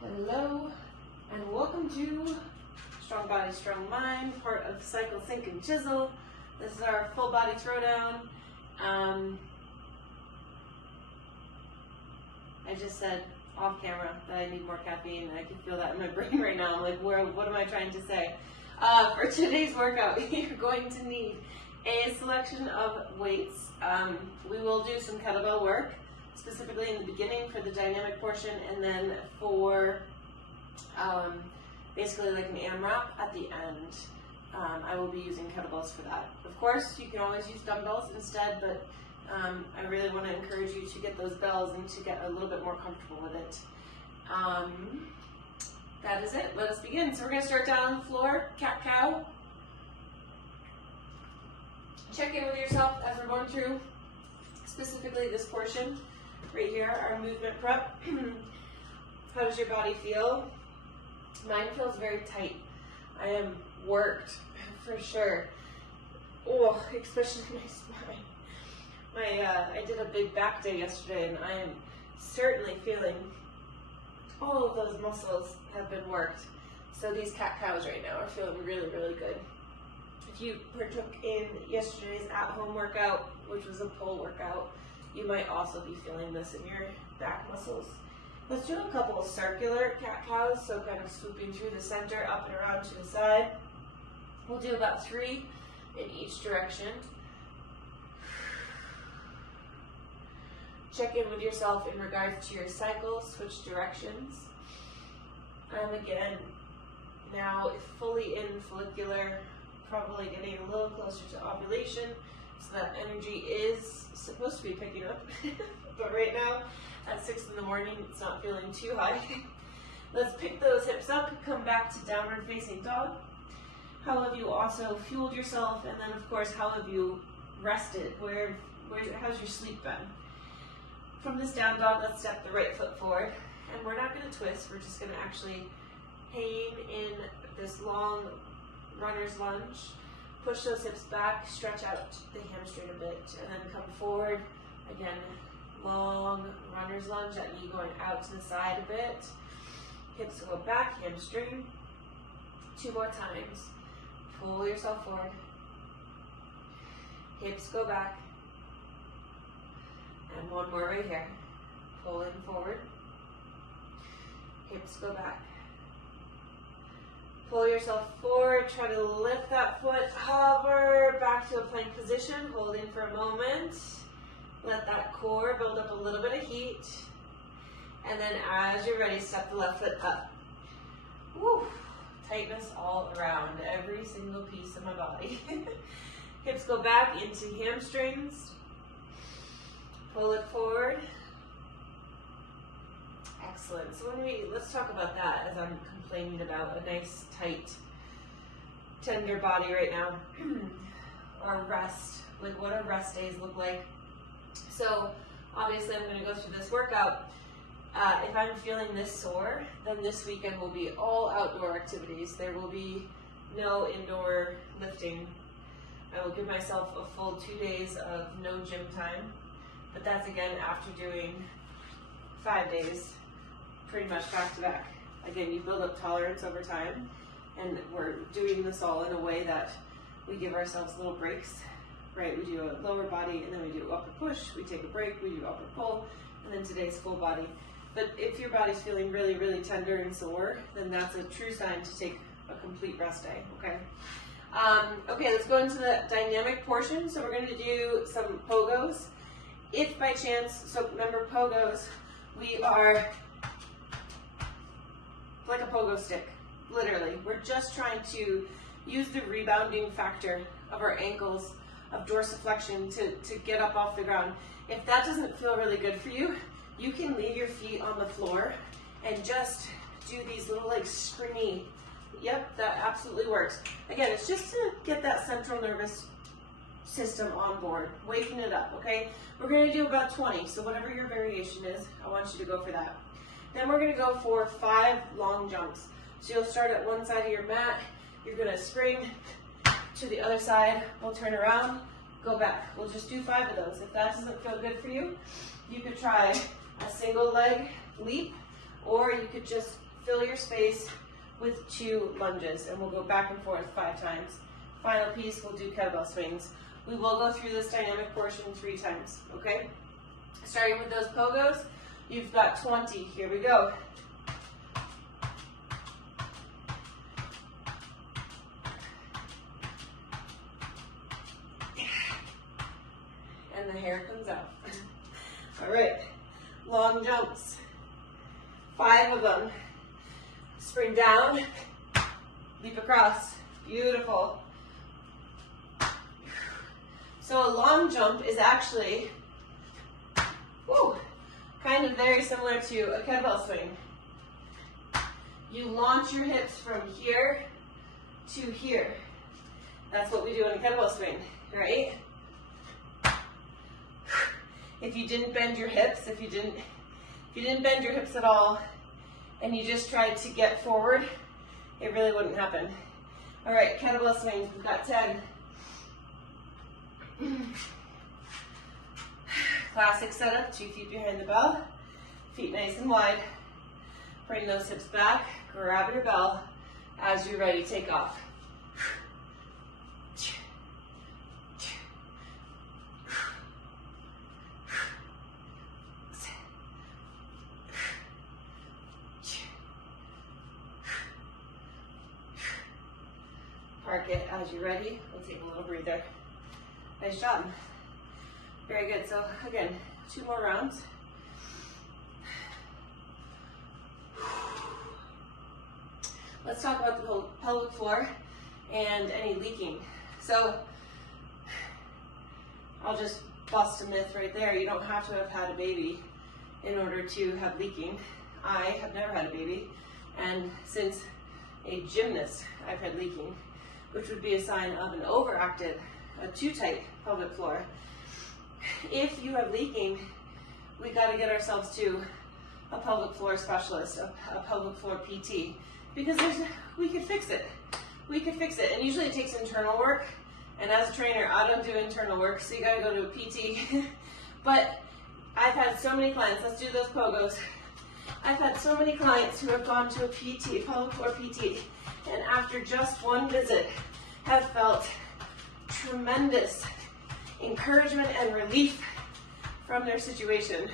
Hello, and welcome to Strong Body, Strong Mind, part of Cycle, Think, and Chisel. This is our full body throwdown. I just said off camera that I need more caffeine, and I can feel that in my brain right now. I'm like, what am I trying to say? For today's workout, you're going to need a selection of weights. We will do some kettlebell work, specifically in the beginning for the dynamic portion, and then for basically like an AMRAP at the end. I will be using kettlebells for that. Of course, you can always use dumbbells instead, but I really want to encourage you to get those bells and to get a little bit more comfortable with it. That is it. Let us begin. So we're going to start down on the floor, cat-cow. Check in with yourself as we're going through specifically this portion right here, our movement prep. How does your body feel? Mine feels very tight. I am worked for sure. Oh, especially my spine. I did a big back day yesterday, and I am certainly feeling all of those muscles have been worked. So these cat-cows right now are feeling really, really good. If you partook in yesterday's at-home workout, which was a pull workout, you might also be feeling this in your back muscles. Let's do a couple of circular cat-cows, so kind of swooping through the center, up and around to the side. We'll do about 3 in each direction. Check in with yourself in regards to your cycles, switch directions. Again, now fully in follicular, probably getting a little closer to ovulation, so that energy is supposed to be picking up. But right now, at 6 in the morning, it's not feeling too high. Let's pick those hips up, come back to downward facing dog. How have you also fueled yourself? And then of course, how have you rested? How's your sleep been? From this down dog, let's step the right foot forward. And we're not gonna twist, we're just gonna actually aim in this long runner's lunge. Push those hips back, stretch out the hamstring a bit, and then come forward. Again, long runner's lunge, that knee going out to the side a bit. Hips go back, hamstring. 2 more times. Pull yourself forward. Hips go back. And 1 more right here. Pulling forward. Hips go back. Pull yourself forward, try to lift that foot, hover back to a plank position, holding for a moment. Let that core build up a little bit of heat. And then as you're ready, step the left foot up. Woo. Tightness all around, every single piece of my body. Hips go back into hamstrings. Pull it forward. Excellent. So let's talk about that, as I'm complaining about a nice, tight, tender body right now. Or rest, like what do rest days look like? So obviously I'm going to go through this workout. If I'm feeling this sore, then this weekend will be all outdoor activities. There will be no indoor lifting. I will give myself a full 2 days of no gym time. But that's again after doing 5 days, pretty much back to back. Again, you build up tolerance over time, and we're doing this all in a way that we give ourselves little breaks, right? We do a lower body, and then we do upper push, we take a break, we do upper pull, and then today's full body. But if your body's feeling really, really tender and sore, then that's a true sign to take a complete rest day, okay? Okay, let's go into the dynamic portion. So we're going to do some pogos. If by chance, so remember pogos, we are like a pogo stick, literally. We're just trying to use the rebounding factor of our ankles, of dorsiflexion to get up off the ground. If that doesn't feel really good for you, you can leave your feet on the floor and just do these little like springy, yep, that absolutely works. Again, it's just to get that central nervous system on board, waking it up, okay? We're gonna do about 20, so whatever your variation is, I want you to go for that. Then we're gonna go for 5 long jumps. So you'll start at one side of your mat, you're gonna spring to the other side, we'll turn around, go back. We'll just do 5 of those. If that doesn't feel good for you, you could try a single leg leap, or you could just fill your space with 2 lunges, and we'll go back and forth 5 times. Final piece, we'll do kettlebell swings. We will go through this dynamic portion 3 times, okay? Starting with those pogos, you've got 20. Here we go. And the hair comes out. All right, long jumps. 5 of them. Spring down, leap across. Beautiful. So a long jump is actually kind of very similar to a kettlebell swing. You launch your hips from here to here. That's what we do in a kettlebell swing, right? If you didn't bend your hips, if you didn't bend your hips at all, and you just tried to get forward, it really wouldn't happen. All right, kettlebell swings, we've got 10. Classic setup, 2 feet behind the bell, feet nice and wide. Bring those hips back, grab your bell. As you're ready, take off. Park it as you're ready. We'll take a little breather. Nice job. Very good. So again, 2 more rounds. Let's talk about the pelvic floor and any leaking. So I'll just bust a myth right there. You don't have to have had a baby in order to have leaking. I have never had a baby, and since a gymnast, I've had leaking, which would be a sign of an overactive, a too tight pelvic floor. If you have leaking, we got to get ourselves to a pelvic floor specialist, a pelvic floor PT, because we could fix it. We could fix it, and usually it takes internal work. And as a trainer, I don't do internal work, so you got to go to a PT. But I've had so many clients. Let's do those pogos. I've had so many clients who have gone to a PT, pelvic floor PT, and after just 1 visit, have felt tremendous encouragement and relief from their situation,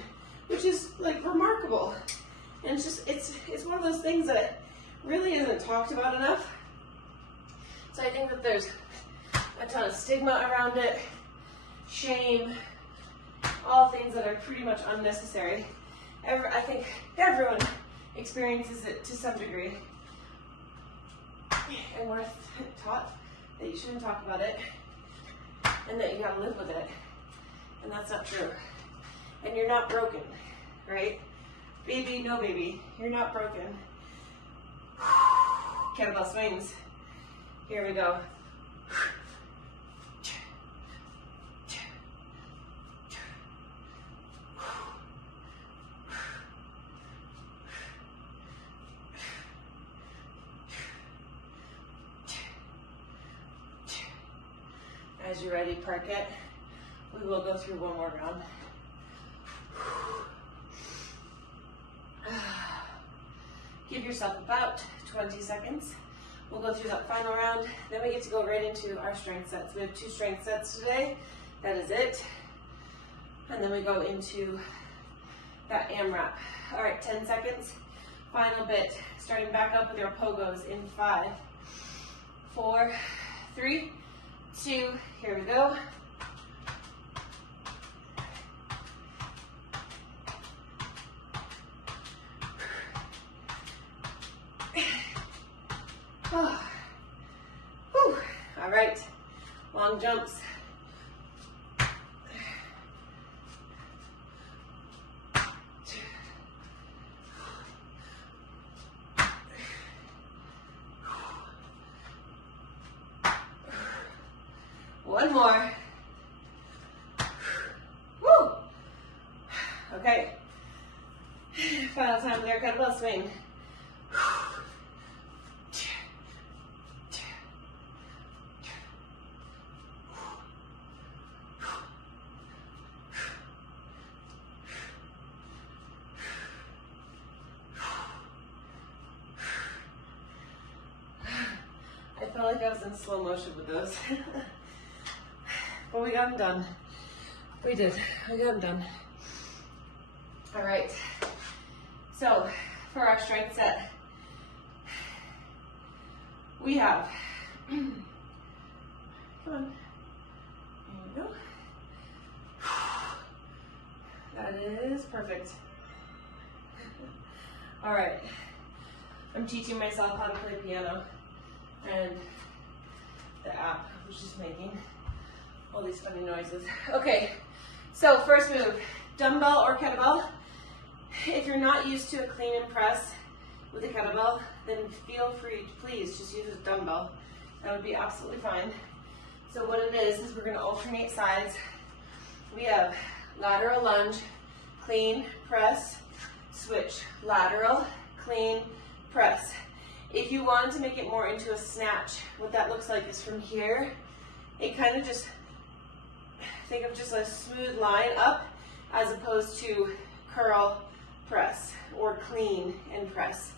which is like remarkable. And it's one of those things that really isn't talked about enough. So I think that there's a ton of stigma around it, shame, all things that are pretty much unnecessary. I think everyone experiences it to some degree. And we're taught that you shouldn't talk about it and that you gotta live with it. And that's not true. And you're not broken, right? Baby, no baby, you're not broken. Kettlebell swings. Here we go. As you're ready, park it. We will go through 1 more round. Give yourself about 20 seconds. We'll go through that final round. Then we get to go right into our strength sets. We have 2 strength sets today. That is it. And then we go into that AMRAP. All right, 10 seconds. Final bit. Starting back up with your pogos in 5, 4, 3, 2, here we go. Oh. Whew. All right, long jumps. One more. Woo! Okay. Final time with our kettlebell swing. felt like I was in slow motion with those. But we got them done. We did. We got them done. All right. So for our strength set, we have, come on, there you go. That is perfect. All right, I'm teaching myself how to play piano, and the app was just making all these funny noises. Okay, so first move, dumbbell or kettlebell. If you're not used to a clean and press with a kettlebell, then feel free to please just use a dumbbell. That would be absolutely fine. So what it is we're going to alternate sides. We have lateral lunge, clean, press, switch, lateral, clean, press. If you wanted to make it more into a snatch, what that looks like is from here, it kind of just, think of just a smooth line up as opposed to curl, press, or clean and press,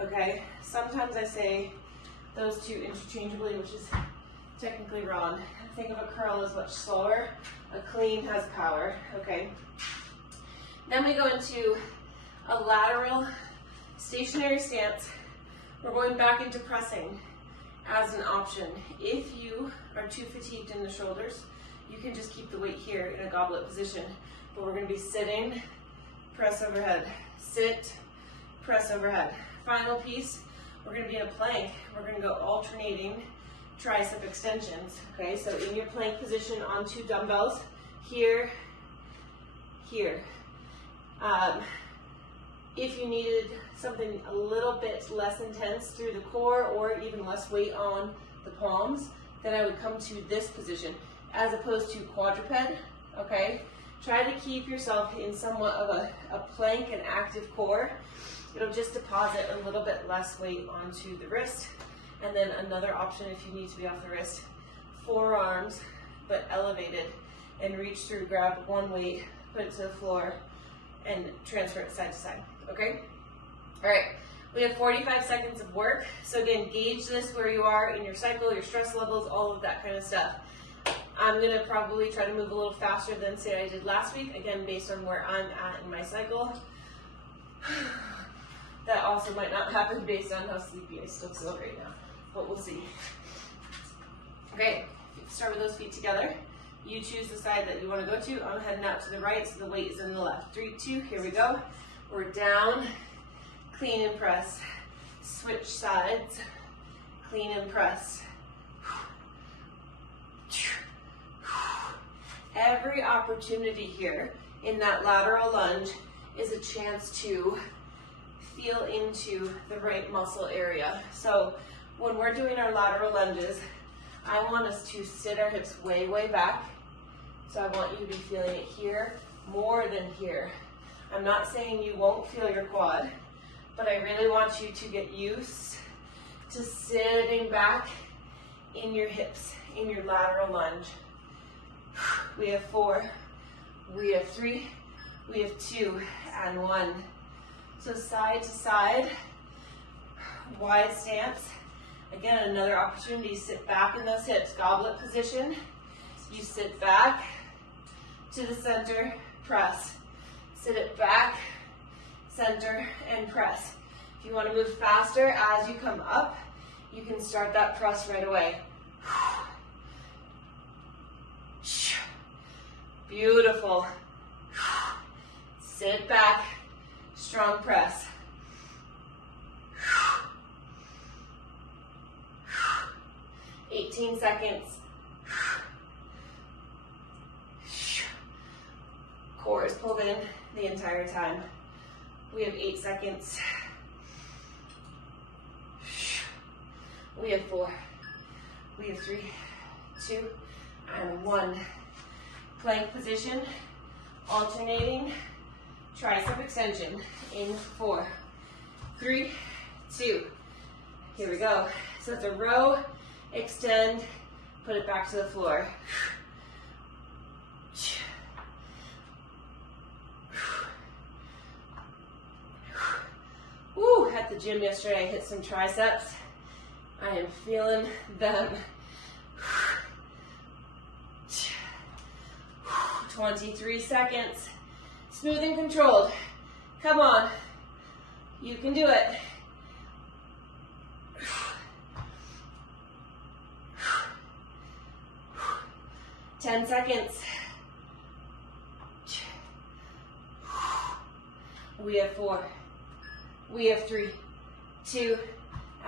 okay? Sometimes I say those two interchangeably, which is technically wrong. Think of a curl as much slower, a clean has power, okay? Then we go into a lateral stationary stance. We're going back into pressing as an option. If you are too fatigued in the shoulders, you can just keep the weight here in a goblet position. But we're going to be sitting, press overhead, sit, press overhead. Final piece, we're going to be in a plank. We're going to go alternating tricep extensions. Okay, so in your plank position on two dumbbells, here, here. If you needed something a little bit less intense through the core or even less weight on the palms, then I would come to this position as opposed to quadruped, okay? Try to keep yourself in somewhat of a plank and active core. It'll just deposit a little bit less weight onto the wrist. And then another option if you need to be off the wrist, forearms, but elevated, and reach through, grab one weight, put it to the floor, and transfer it side to side, okay? All right, we have 45 seconds of work. So again, gauge this where you are in your cycle, your stress levels, all of that kind of stuff. I'm gonna probably try to move a little faster than say I did last week, again, based on where I'm at in my cycle. That also might not happen based on how sleepy I still feel right now, but we'll see. Okay, start with those feet together. You choose the side that you want to go to. I'm heading out to the right, so the weight is in the left. 3, 2, here we go. We're down, clean and press. Switch sides, clean and press. Every opportunity here in that lateral lunge is a chance to feel into the right muscle area. So when we're doing our lateral lunges, I want us to sit our hips way, way back. So I want you to be feeling it here more than here. I'm not saying you won't feel your quad, but I really want you to get used to sitting back in your hips, in your lateral lunge. We have 4, we have 3, we have 2, and 1. So side to side, wide stance. Again, another opportunity, sit back in those hips, goblet position. You sit back to the center, press. Sit it back, center, and press. If you want to move faster as you come up, you can start that press right away. Beautiful. Sit back, strong press. 18 seconds. Core is pulled in the entire time. We have 8 seconds. We have 4. We have 3, 2, and 1. Plank position, alternating, tricep extension in 4, 3, 2. Here we go. So it's a row, extend, put it back to the floor. Woo, at the gym yesterday I hit some triceps. I am feeling them. 23 seconds. Smooth and controlled. Come on. You can do it. 10 seconds. We have 4. We have 3, 2,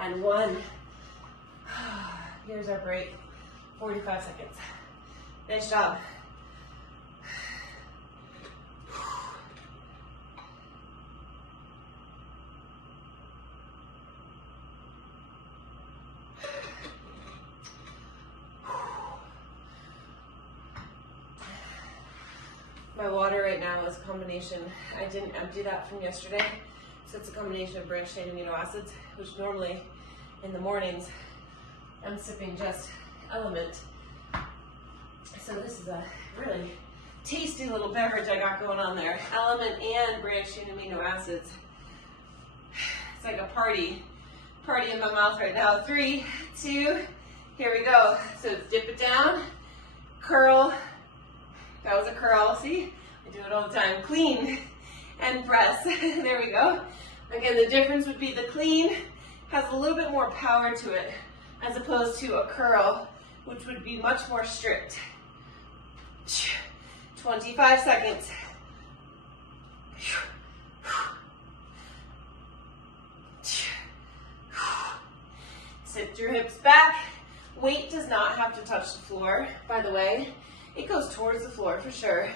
and 1. Here's our break. 45 seconds. Nice job. My water right now is a combination. I didn't empty that from yesterday, so it's a combination of branched chain amino acids, which normally in the mornings I'm sipping just Element. So this is a really tasty little beverage I got going on there. Element and branched chain amino acids. It's like a party in my mouth right now. 3, 2, here we go. So dip it down, curl. That was a curl, see? I do it all the time. Clean and press. There we go. Again, the difference would be the clean has a little bit more power to it as opposed to a curl, which would be much more strict. 25 seconds. Sit your hips back. Weight does not have to touch the floor, by the way. It goes towards the floor for sure,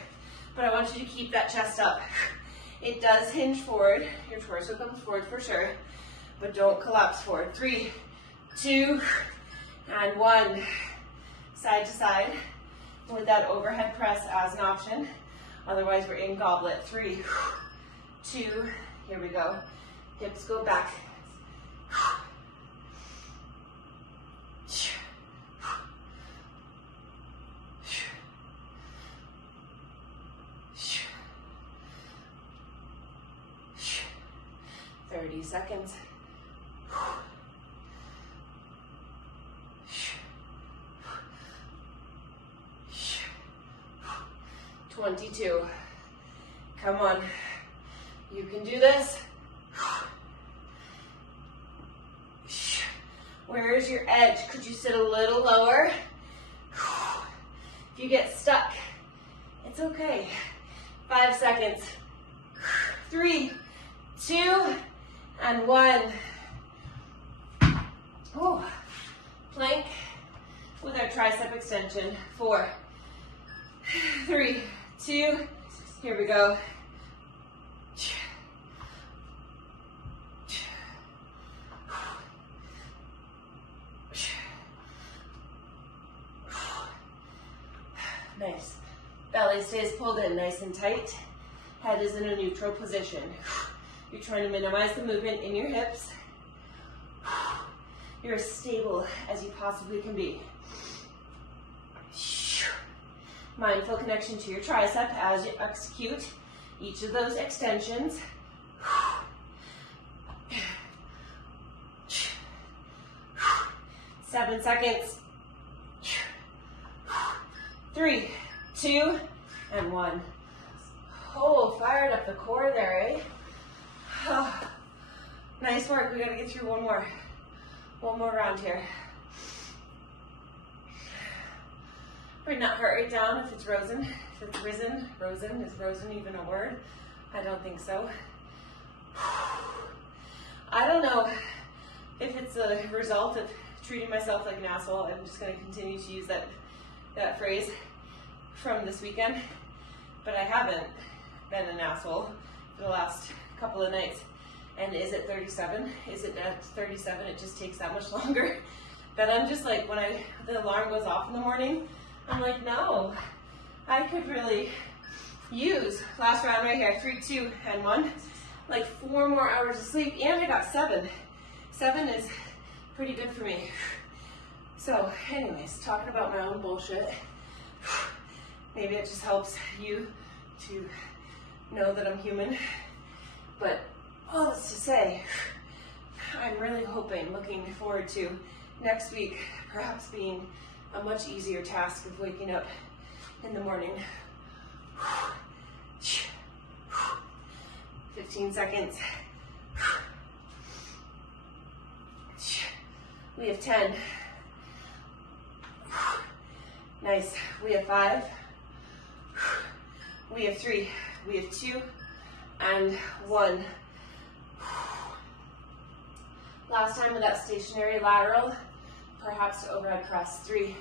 but I want you to keep that chest up. It does hinge forward. Your torso comes forward for sure, but don't collapse forward. 3, 2, and 1. Side to side with that overhead press as an option. Otherwise, we're in goblet. 3, 2, here we go. Hips go back. 30 seconds. 22. Come on. You can do this. Where is your edge? Could you sit a little lower? If you get stuck, it's okay. 5 seconds. 3, 2, and 1. Oh, plank with our tricep extension. 4, 3, 2, here we go. Nice. Belly stays pulled in nice and tight. Head is in a neutral position. You're trying to minimize the movement in your hips. You're as stable as you possibly can be. Mindful connection to your tricep as you execute each of those extensions. 7 seconds. 3, 2, and 1. Oh, fired up the core there, eh? Oh, nice work. We gotta get through one more round here. Bring that heart rate down if it's risen. If it's risen, is risen even a word? I don't think so. I don't know if it's a result of treating myself like an asshole. I'm just gonna continue to use that phrase from this weekend, but I haven't been an asshole for the last couple of nights. And is it 37? Is it at 37? It just takes that much longer. But I'm just like, when the alarm goes off in the morning, I'm like, no, I could really use, last round right here, 3, 2, and 1, like 4 more hours of sleep, and I got 7. 7 is pretty good for me. So anyways, talking about my own bullshit, maybe it just helps you to know that I'm human. But all this to say, I'm really hoping, looking forward to Next week, perhaps being a much easier task of waking up in the morning. 15 seconds. We have 10. Nice. We have 5. We have 3. We have 2 and 1. Last time with that stationary lateral, perhaps to overhead press. 3,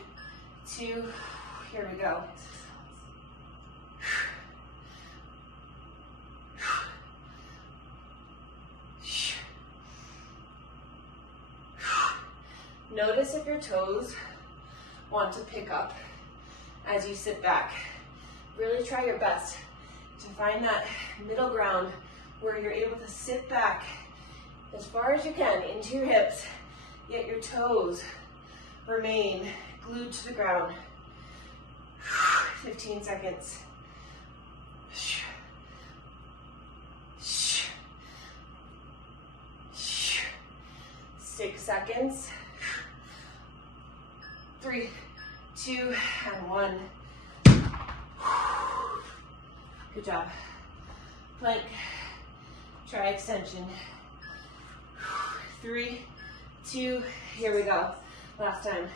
2, here we go. Notice if your toes want to pick up as you sit back. Really try your best to find that middle ground where you're able to sit back as far as you can into your hips, yet your toes remain glued to the ground. 15 seconds. 6 seconds. 3, 2, and 1. Good job. Plank, try extension. 3, 2, here we go. Last time.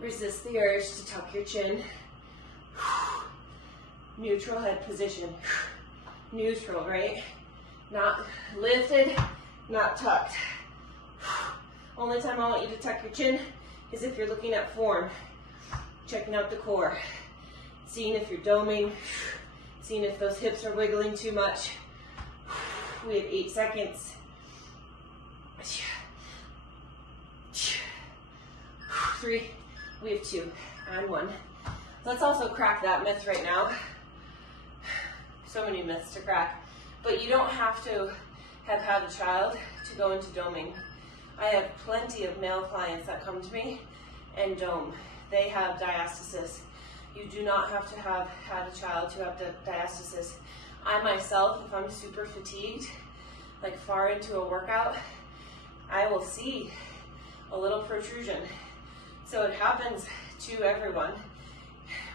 Resist the urge to tuck your chin. Neutral head position. Neutral, right? Not lifted, not tucked. Only time I want you to tuck your chin is if you're looking at form. Checking out the core. Seeing if you're doming. Seeing if those hips are wiggling too much. We have 8 seconds. 3, we have 2, and 1. Let's also crack that myth right now. So many myths to crack. But you don't have to have had a child to go into doming. I have plenty of male clients that come to me and dome. They have diastasis. You do not have to have had a child to have diastasis. I myself, if I'm super fatigued, like far into a workout, I will see a little protrusion. So it happens to everyone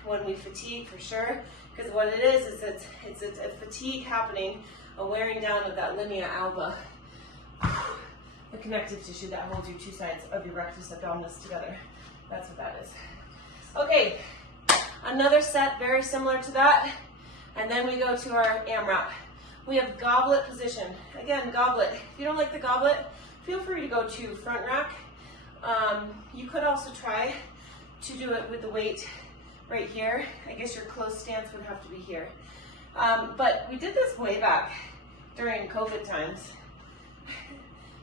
when we fatigue, for sure, because what it is it's a fatigue happening, a wearing down of that linea alba, the connective tissue that holds your two sides of your rectus abdominis together. That's what that is. Okay, another set very similar to that, and then we go to our AMRAP. We have goblet position. Again, goblet. If you don't like the goblet, feel free to go to front rack. You could also try to do it with the weight right here. I guess your close stance would have to be here. But we did this way back during COVID times.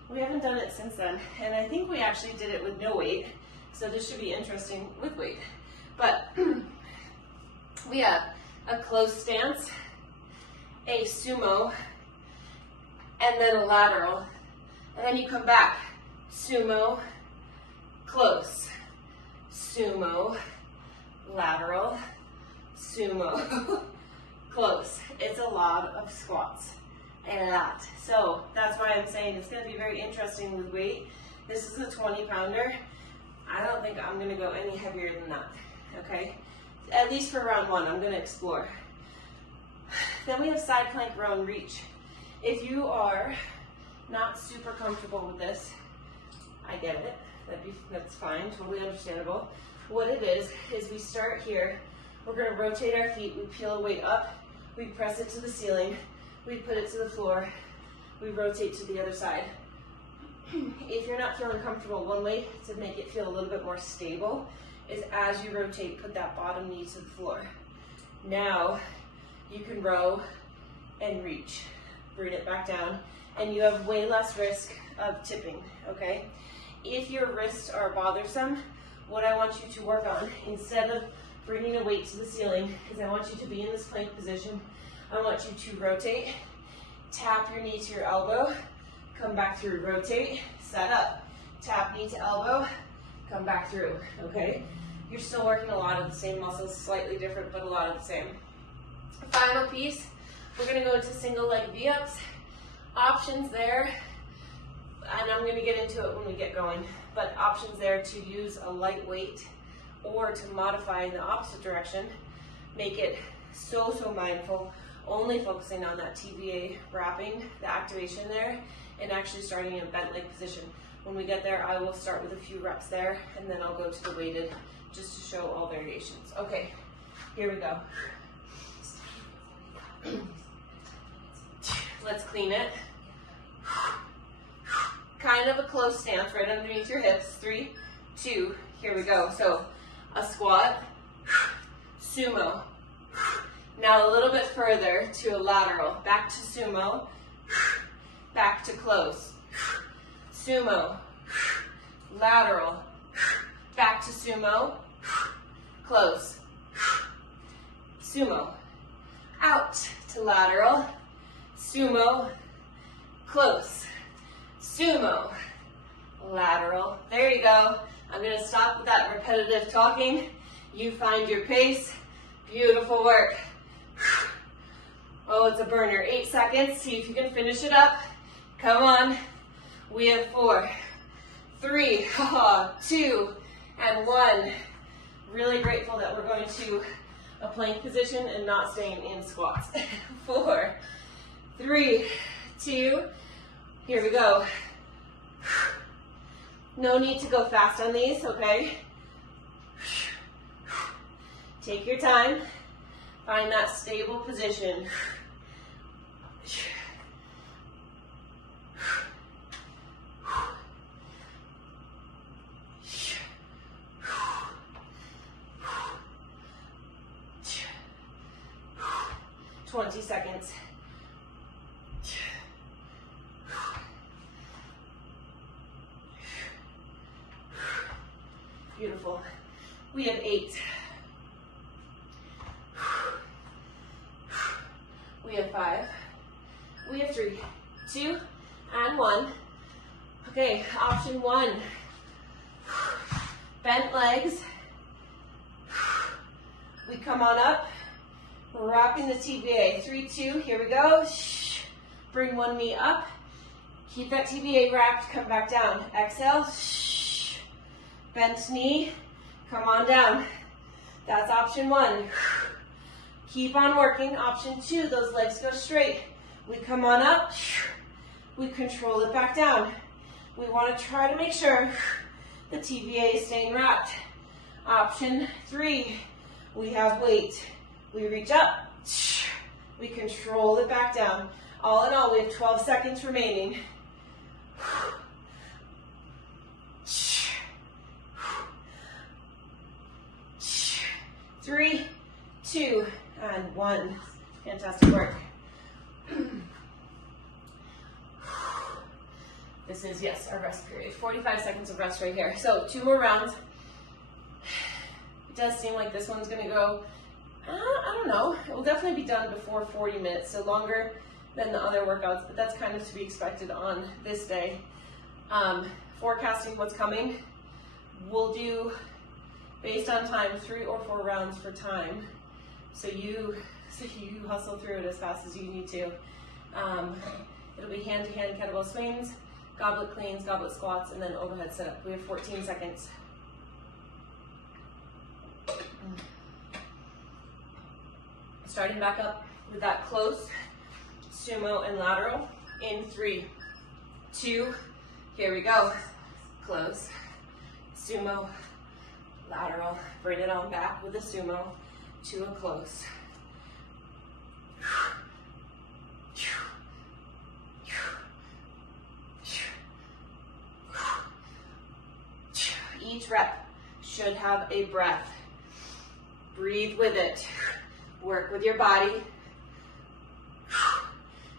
We haven't done it since then, and I think we actually did it with no weight, so this should be interesting with weight. But we have a close stance, a sumo, and then a lateral, and then you come back, sumo, close, sumo, lateral, sumo, close. It's a lot of squats, a lot. So that's why I'm saying it's going to be very interesting with weight. This is a 20-pounder. I don't think I'm going to go any heavier than that, okay? At least for round one, I'm going to explore. Then we have side plank row and reach. If you are not super comfortable with this, I get it. That's fine, totally understandable. What it is we start here. We're going to rotate our feet. We peel a weight up. We press it to the ceiling. We put it to the floor. We rotate to the other side. If you're not feeling comfortable, one way to make it feel a little bit more stable is as you rotate, put that bottom knee to the floor. Now you can row and reach. Bring it back down, and you have way less risk of tipping, okay? If your wrists are bothersome, what I want you to work on, instead of bringing a weight to the ceiling, is I want you to be in this plank position. I want you to rotate, tap your knee to your elbow, come back through, rotate, set up, tap knee to elbow, come back through, okay? You're still working a lot of the same muscles, slightly different, but a lot of the same. Final piece, we're gonna go into single leg V-ups. Options there, and I'm gonna get into it when we get going, but options there to use a light weight or to modify in the opposite direction. Make it so mindful, only focusing on that TVA wrapping, the activation there, and actually starting in a bent leg position. When we get there, I will start with a few reps there, and then I'll go to the weighted just to show all variations. Okay, here we go. Let's clean it. Kind of a close stance right underneath your hips. 3, 2, here we go. So a squat, sumo. Now a little bit further to a lateral. Back to sumo, back to close. Sumo, lateral, back to sumo, close. Sumo, out to lateral, sumo, close. Sumo, lateral. There you go. I'm gonna stop with that repetitive talking. You find your pace. Beautiful work. Oh, it's a burner. 8 seconds. See if you can finish it up. Come on. We have 4, 3, 2, and 1. Really grateful that we're going to a plank position and not staying in squats. 4, 3, 2, here we go. No need to go fast on these, okay? Take your time. Find that stable position. 20 seconds. Beautiful. We have 8. We have 5. We have 3, 2, and 1. Okay, option 1. Bent legs. We come on up. We're wrapping the TVA. 3, 2, here we go. Bring one knee up. Keep that TVA wrapped, come back down. Exhale. Bent knee, come on down. That's option 1. Keep on working. Option 2, those legs go straight. We come on up. We control it back down. We want to try to make sure the TVA is staying wrapped. Option 3, we have weight. We reach up, we control it back down. All in all, we have 12 seconds remaining. 3, 2, and 1. Fantastic work. This is, yes, our rest period. 45 seconds of rest right here. So 2 more rounds. It does seem like this one's gonna go, I don't know, it will definitely be done before 40 minutes, so longer than the other workouts, but that's kind of to be expected on this day. Forecasting what's coming, we'll do, based on time, 3 or 4 rounds for time, so you hustle through it as fast as you need to. It'll be hand-to-hand kettlebell swings, goblet cleans, goblet squats, and then overhead sit-up. We have 14 seconds. Starting back up with that close, sumo and lateral, in 3, 2, here we go. Close, sumo, lateral, bring it on back with a sumo to a close. Each rep should have a breath. Breathe with it. Work with your body.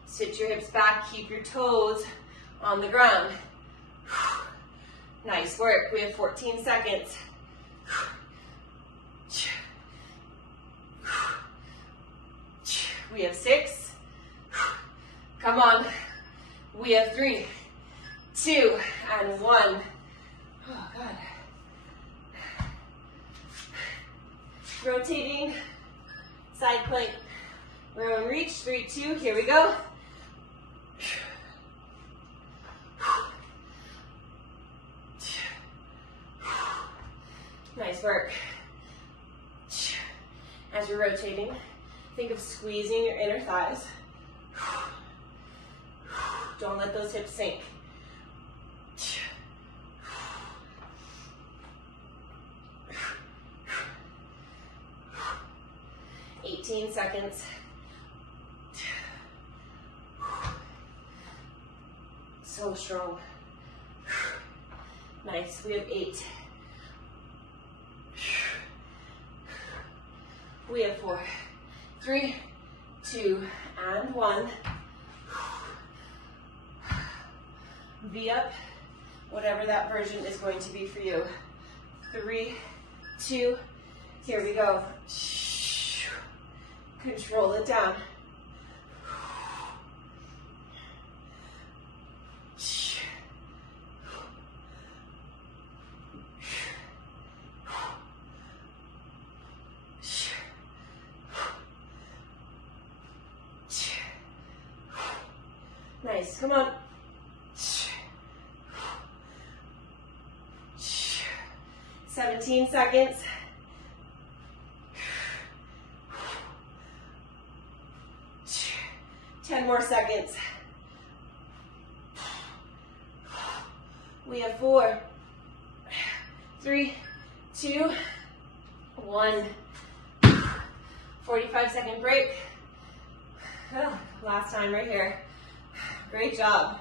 Sit your hips back, keep your toes on the ground. Nice work. We have 14 seconds. We have 6. Come on. We have 3, 2, and 1. Oh, God. Rotating, side plank, row and reach, 3, 2, here we go. Nice work. As you're rotating, think of squeezing your inner thighs. Don't let those hips sink. 18 seconds. So strong. Nice, we have 8. We have 4, 3, 2, and 1. V up, whatever that version is going to be for you. 3, 2, here we go. Control it down. Nice, come on. 17 seconds. 10 more seconds. We have 4, 3, 2, 1. 45-second break. Oh, last time right here. Great job.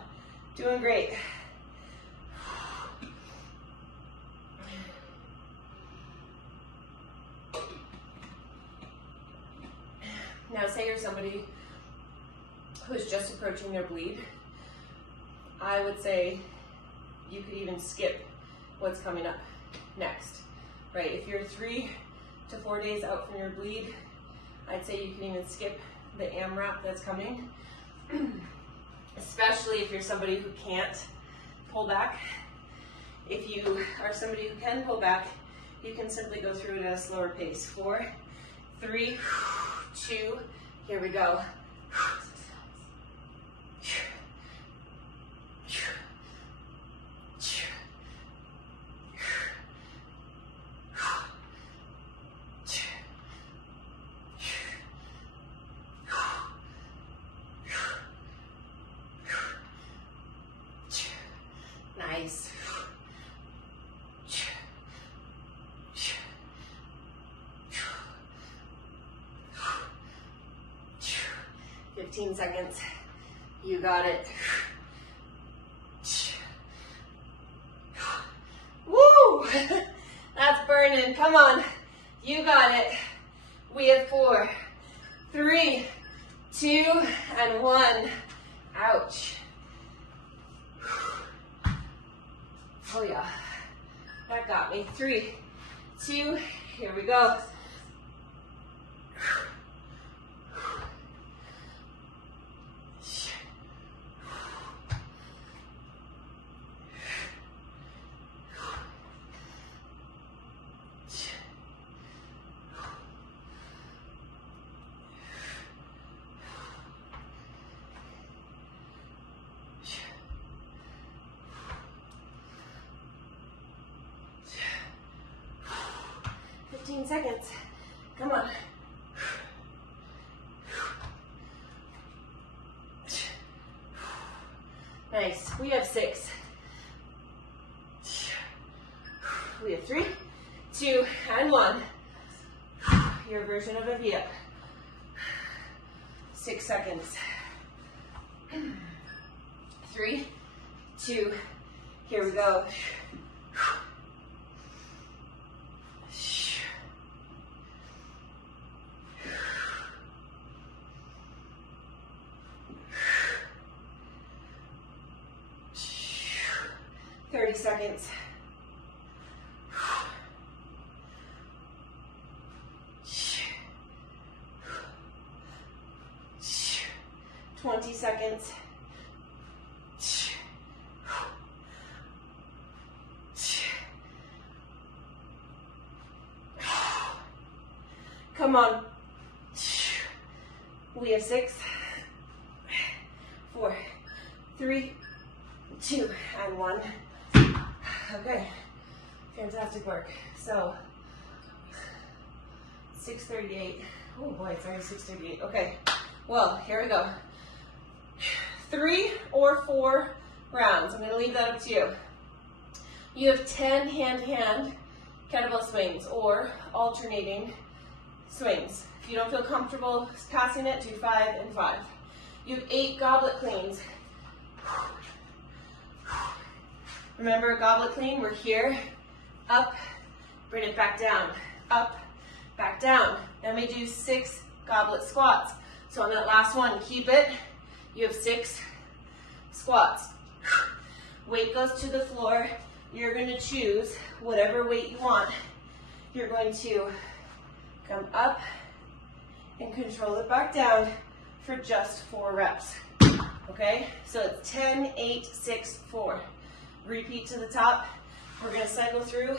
Doing great. Now say you're somebody who's just approaching their bleed. I would say you could even skip what's coming up next, right? If you're 3 to 4 days out from your bleed, I'd say you can even skip the AMRAP that's coming, especially if you're somebody who can't pull back. If you are somebody who can pull back, you can simply go through it at a slower pace. 4, 3, 2, here we go. Nice. 15 seconds. You got it. Woo! That's burning. Come on. You got it. We have 4, 3, 2, and 1. Ouch. Oh yeah. That got me. 3, 2, here we go. Seconds. Come on. Nice. We have 6. We have 3, 2, and 1. Your version of a V-up. 6 seconds. 3, 2, here we go. 30 seconds. 20 seconds. 10 Come on. We have 6, 4, 3, 2, and 1. Okay, fantastic work. So, 6:38. Oh boy, it's already 6:38. Okay, well, here we go. 3 or 4 rounds. I'm gonna leave that up to you. You have 10 hand-to-hand kettlebell swings or alternating swings. If you don't feel comfortable passing it, do 5 and 5. You have 8 goblet cleans. Remember, a goblet clean, we're here, up, bring it back down, up, back down. Then we do 6 goblet squats. So on that last one, keep it. You have 6 squats. Weight goes to the floor. You're going to choose whatever weight you want. You're going to come up and control it back down for just 4 reps. Okay? So it's 10, 8, 6, 4. Repeat to the top. We're going to cycle through,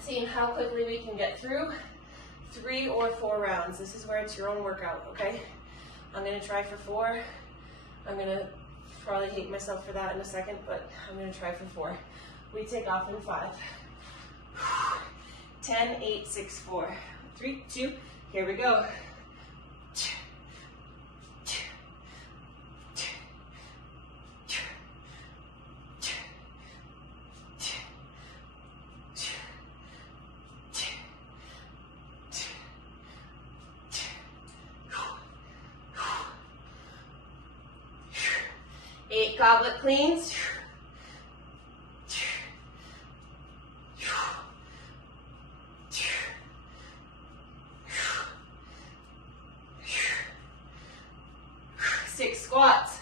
seeing how quickly we can get through 3 or 4 rounds. This is where it's your own workout, okay? I'm going to try for 4. I'm going to probably hate myself for that in a second, but I'm going to try for 4. We take off in 5. 10, 8, 6, 4. 3, 2, here we go. 8 goblet cleans. 6 squats.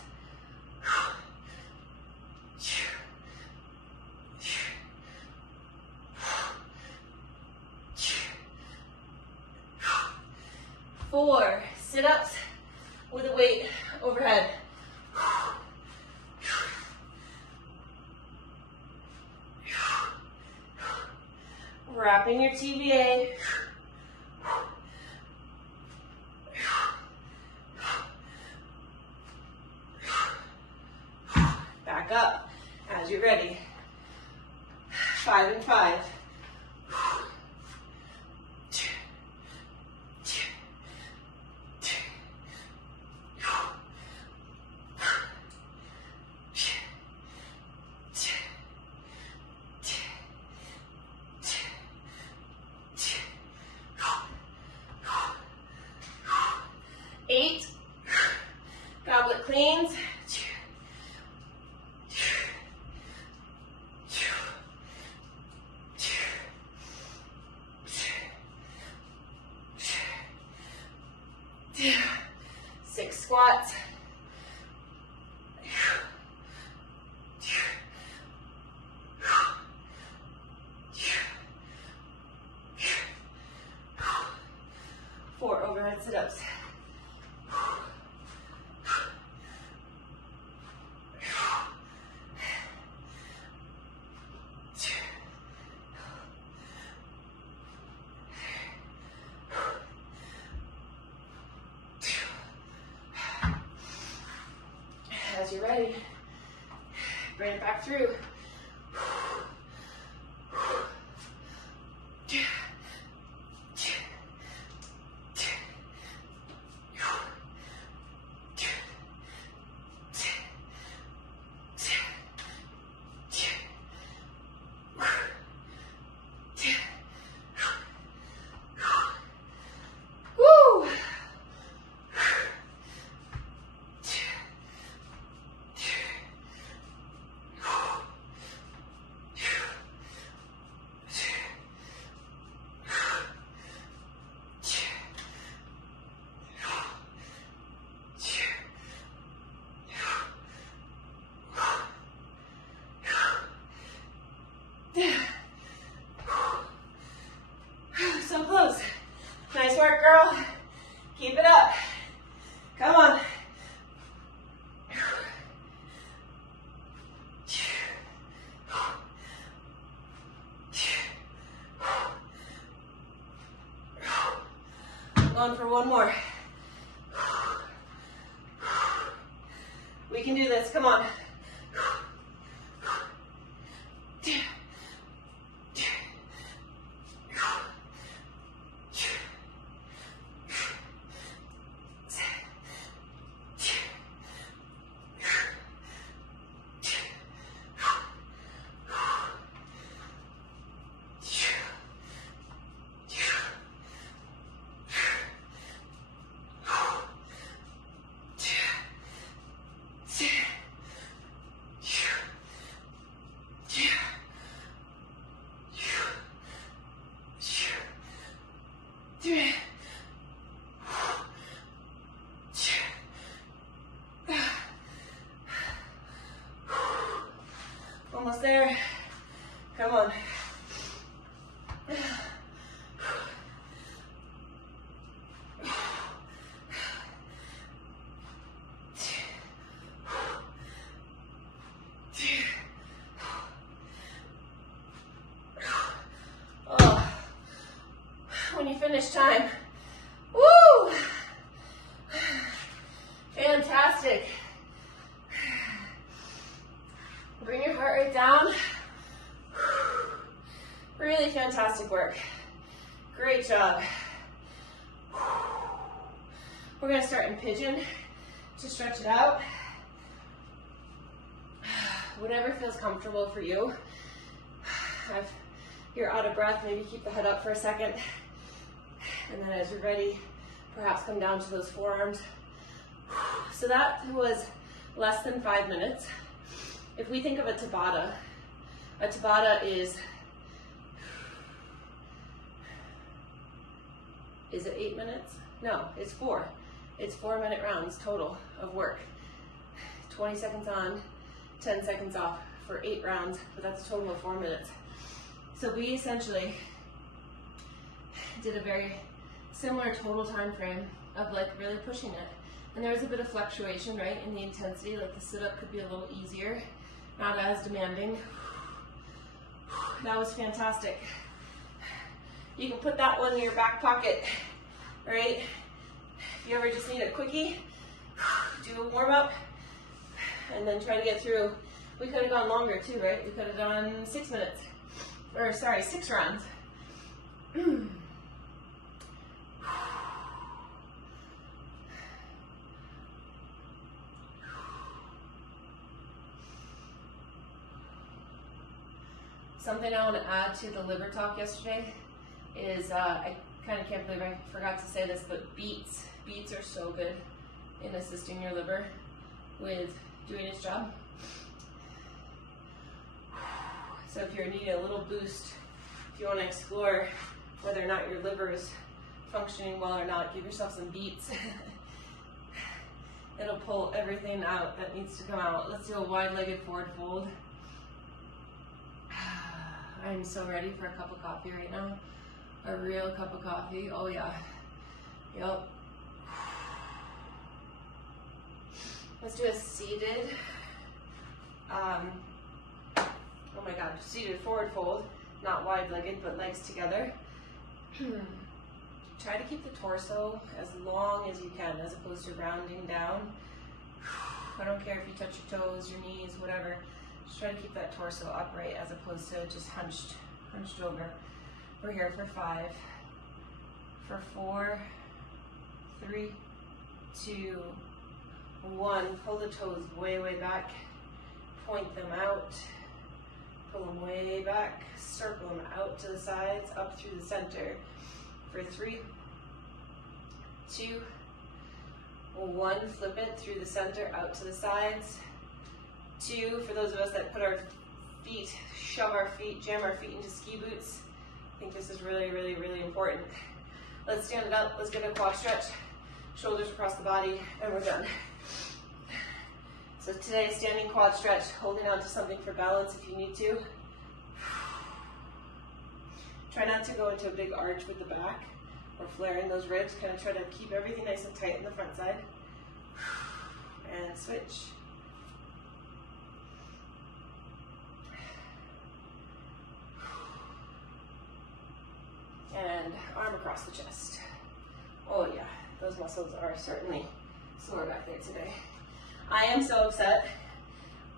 4 sit-ups with a weight overhead. Wrapping your TVA. Back up as you're ready. 5 and 5. 8 goblet cleans. 6 squats. 4 overhead sit-ups. As you're ready, bring it back through. Woo! going for one more. We can do this, come on. Almost there. Come on. Oh, when you finish time. Woo! Fantastic. Bring your heart rate down. Really fantastic work. Great job. We're going to start in pigeon to stretch it out. Whatever feels comfortable for you. If you're out of breath, maybe keep the head up for a second. And then as you're ready, perhaps come down to those forearms. So that was less than 5 minutes. If we think of a Tabata is it 8 minutes? No, it's 4. It's 4-minute rounds total of work. 20 seconds on, 10 seconds off for 8 rounds, but that's a total of 4 minutes. So we essentially did a very similar total time frame of like really pushing it. And there was a bit of fluctuation, right, in the intensity, like the sit-up could be a little easier, not as demanding. That was fantastic. You can put that one in your back pocket, right? If you ever just need a quickie, do a warm-up, and then try to get through. We could have gone longer too, right? We could have done 6 minutes, or sorry, 6 rounds. Something I want to add to the liver talk yesterday is, I kind of can't believe I forgot to say this, but beets. Beets are so good in assisting your liver with doing its job. So if you're needing a little boost, if you want to explore whether or not your liver is functioning well or not, give yourself some beets. It'll pull everything out that needs to come out. Let's do a wide-legged forward fold. I'm so ready for a cup of coffee right now. A real cup of coffee. Oh yeah. Yep. Let's do a seated, oh my god, seated forward fold. Not wide-legged, but legs together. Try to keep the torso as long as you can, as opposed to rounding down. I don't care if you touch your toes, your knees, whatever. Just try to keep that torso upright as opposed to just hunched over. We're here for 5, for 4, 3, 2, 1. Pull the toes way, way back. Point them out. Pull them way back. Circle them out to the sides, up through the center. For 3, 2, 1. Flip it through the center, out to the sides. 2, for those of us that put our feet, shove our feet, jam our feet into ski boots. I think this is really, really, really important. Let's stand it up. Let's get a quad stretch. Shoulders across the body, and we're done. So today, standing quad stretch, holding on to something for balance if you need to. Try not to go into a big arch with the back or flaring those ribs. Kind of try to keep everything nice and tight in the front side. And switch. And arm across the chest. Oh yeah, those muscles are certainly sore back there today. I am so upset.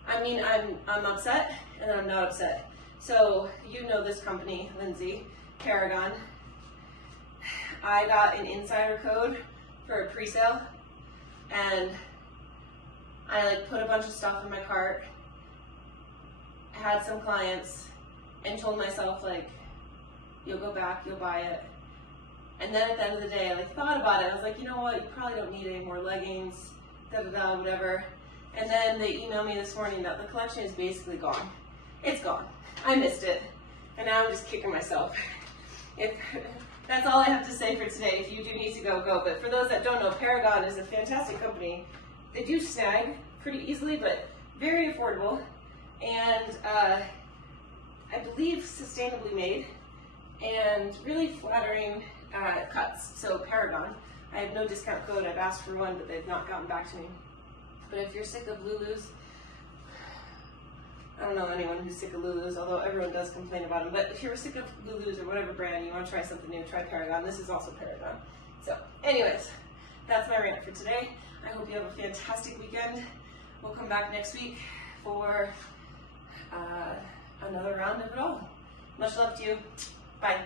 I mean, I'm upset and I'm not upset. So you know this company, Lindsay, Paragon. I got an insider code for a pre-sale, and I like put a bunch of stuff in my cart, had some clients, and told myself like, you'll go back, you'll buy it. And then at the end of the day, I like thought about it. I was like, you know what? You probably don't need any more leggings, whatever. And then they emailed me this morning that the collection is basically gone. It's gone. I missed it. And now I'm just kicking myself. That's all I have to say for today. If you do need to go, go. But for those that don't know, Paragon is a fantastic company. They do snag pretty easily, but very affordable. And I believe sustainably made and really flattering cuts. So Paragon. I have no discount code. I've asked for one, but they've not gotten back to me. But if you're sick of Lulus, I don't know anyone who's sick of Lulus, although everyone does complain about them. But if you're sick of Lulus or whatever brand, you want to try something new, try Paragon. This is also Paragon. So anyways, that's my rant for today. I hope you have a fantastic weekend. We'll come back next week for another round of it all. Much love to you. Bye.